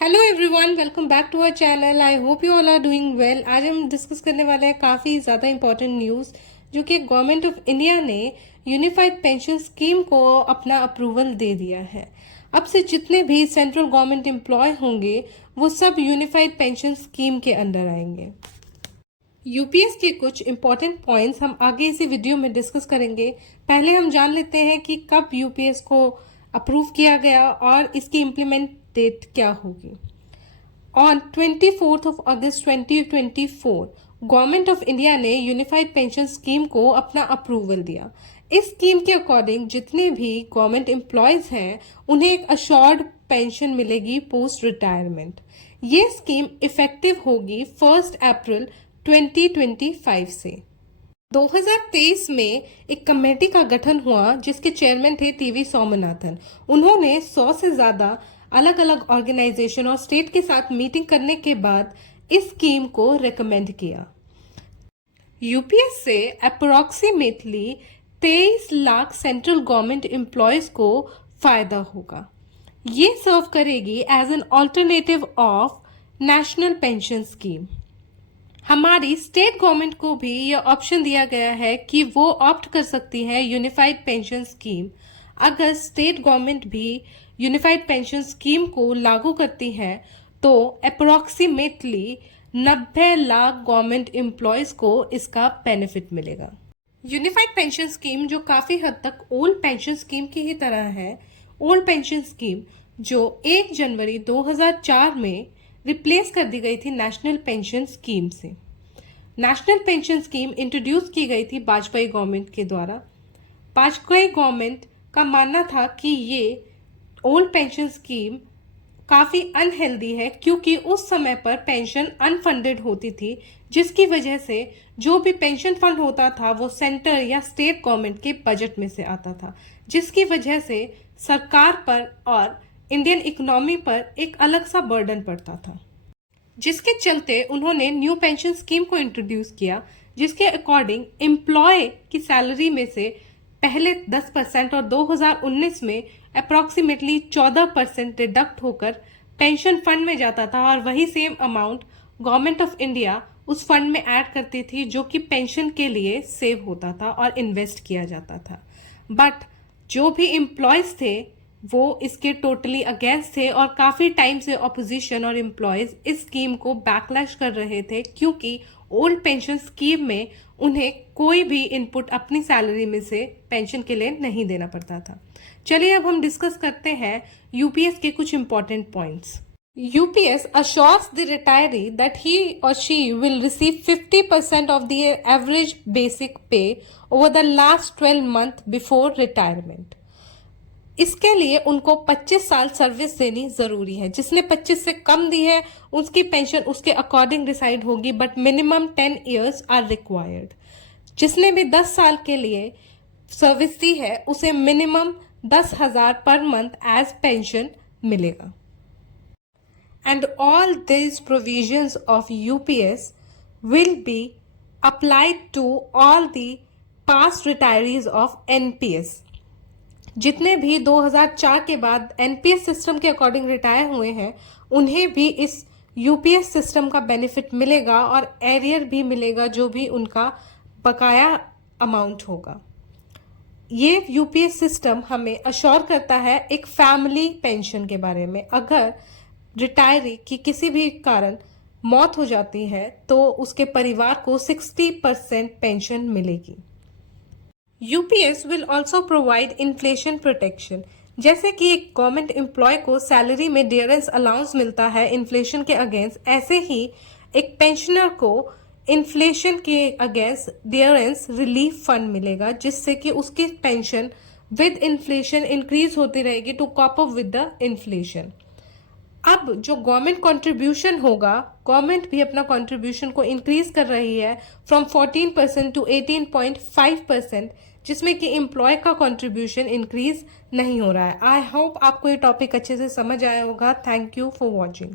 Hello everyone, welcome back to our channel. I hope you all are doing well. आज हम discuss करने वाले हैं काफ़ी ज़्यादा इंपॉर्टेंट न्यूज़, जो कि गवर्नमेंट ऑफ इंडिया ने यूनिफाइड पेंशन स्कीम को अपना अप्रूवल दे दिया है। अब से जितने भी सेंट्रल गवर्नमेंट एम्प्लॉय होंगे वो सब यूनिफाइड पेंशन स्कीम के अंडर आएंगे। यूपीएस के कुछ इंपॉर्टेंट पॉइंट्स हम आगे इसी वीडियो में डिस्कस करेंगे। पहले हम जान लेते हैं कि कब यूपीएस को अप्रूव किया गया और इसकी इम्प्लीमेंट डेट क्या होगी। On 24 of August 2024 government of India ने यूनिफाइड पेंशन स्कीम को अपना अप्रूवल दिया। इस स्कीम के अकॉर्डिंग जितने भी गवर्नमेंट एम्प्लॉयज हैं उन्हें एक अश्योर्ड पेंशन मिलेगी पोस्ट रिटायरमेंट। ये स्कीम इफेक्टिव होगी 1 अप्रैल 2025 से। 2023 में एक कमेटी का गठन हुआ जिसके चेयरमैन थे टीवी सोमनाथन। उन्होंने 100 से ज्यादा अलग अलग ऑर्गेनाइजेशन और स्टेट के साथ मीटिंग करने के बाद इस स्कीम को रेकमेंड किया। यूपीएस से approximately 23 lakh central government employees को फायदा होगा। ये सर्व करेगी as an alternative of national pension scheme. हमारी स्टेट गवर्नमेंट को भी यह ऑप्शन दिया गया है कि वो ऑप्ट कर सकती है यूनिफाइड पेंशन स्कीम। अगर स्टेट गवर्नमेंट भी यूनिफाइड पेंशन स्कीम को लागू करती है तो अप्रोक्सीमेटली 90 लाख गवर्नमेंट एम्प्लॉयज को इसका बेनिफिट मिलेगा। यूनिफाइड पेंशन स्कीम जो काफी हद तक ओल्ड पेंशन स्कीम की ही तरह है। ओल्ड पेंशन स्कीम जो 1 जनवरी 2004 में रिप्लेस कर दी गई थी नेशनल पेंशन स्कीम से। नेशनल पेंशन स्कीम इंट्रोड्यूस की गई थी वाजपेयी गवर्नमेंट के द्वारा। वाजपेयी गवर्नमेंट का मानना था कि ये ओल्ड पेंशन स्कीम काफी अनहेल्दी है क्योंकि उस समय पर पेंशन अनफंडेड होती थी, जिसकी वजह से जो भी पेंशन फंड होता था वो सेंटर या स्टेट गवर्नमेंट के बजट में से आता था, जिसकी वजह से सरकार पर और इंडियन इकोनॉमी पर एक अलग सा बर्डन पड़ता था, जिसके चलते उन्होंने न्यू पेंशन स्कीम को इंट्रोड्यूस किया, जिसके अकॉर्डिंग एम्प्लॉय की सैलरी में से पहले 10% और 2019 में अप्रोक्सीमेटली 14% डिडक्ट होकर पेंशन फंड में जाता था और वही same amount government of India उस फंड में ऐड करती थी, जो कि पेंशन के लिए सेव होता था और इन्वेस्ट किया जाता था। बट जो भी एम्प्लॉयज थे वो इसके टोटली अगेंस्ट थे और काफी टाइम से ऑपोजिशन और एम्प्लॉयज इस स्कीम को बैकलैश कर रहे थे क्योंकि ओल्ड पेंशन स्कीम में उन्हें कोई भी इनपुट अपनी सैलरी में से पेंशन के लिए नहीं देना पड़ता था। चलिए अब हम डिस्कस करते हैं यूपीएस के कुछ important points. UPS assures the retiree that he or she will receive 50% of the average basic pay over the last 12 months before retirement. इसके लिए उनको 25 साल सर्विस देनी जरूरी है। जिसने 25 से कम दी है उसकी पेंशन उसके अकॉर्डिंग डिसाइड होगी, but minimum 10 years are required. जिसने भी 10 साल के लिए सर्विस दी है उसे minimum 10,000 per month age pension मिलेगा। And all these provisions of UPS will be applied to all the past retirees of NPS. जितने भी 2004 के बाद NPS सिस्टम के अकॉर्डिंग रिटायर हुए हैं उन्हें भी इस UPS सिस्टम का बेनिफिट मिलेगा और एरियर भी मिलेगा जो भी उनका बकाया अमाउंट होगा। ये UPS सिस्टम हमें अश्योर करता है एक फैमिली पेंशन के बारे में। अगर रिटायरी की किसी भी कारण मौत हो जाती है तो उसके परिवार को 60% पेंशन मिलेगी। UPS will also provide inflation protection. जैसे कि एक गवर्नमेंट एम्प्लॉय को सैलरी में डियरेंस अलाउंस मिलता है इन्फ्लेशन के अगेंस्ट, ऐसे ही एक पेंशनर को इन्फ्लेशन के अगेंस्ट डियरेंस रिलीफ फंड मिलेगा, जिससे कि उसकी पेंशन विद इन्फ्लेशन इंक्रीज होती रहेगी to cop up with the inflation. अब जो गवर्नमेंट कंट्रीब्यूशन होगा, गवर्नमेंट भी अपना कंट्रीब्यूशन को इंक्रीज कर रही है फ्रॉम 14% टू 18.5%, जिसमें कि एम्प्लॉय का कंट्रीब्यूशन इंक्रीज नहीं हो रहा है। आई होप आपको ये टॉपिक अच्छे से समझ आया होगा। Thank you for watching.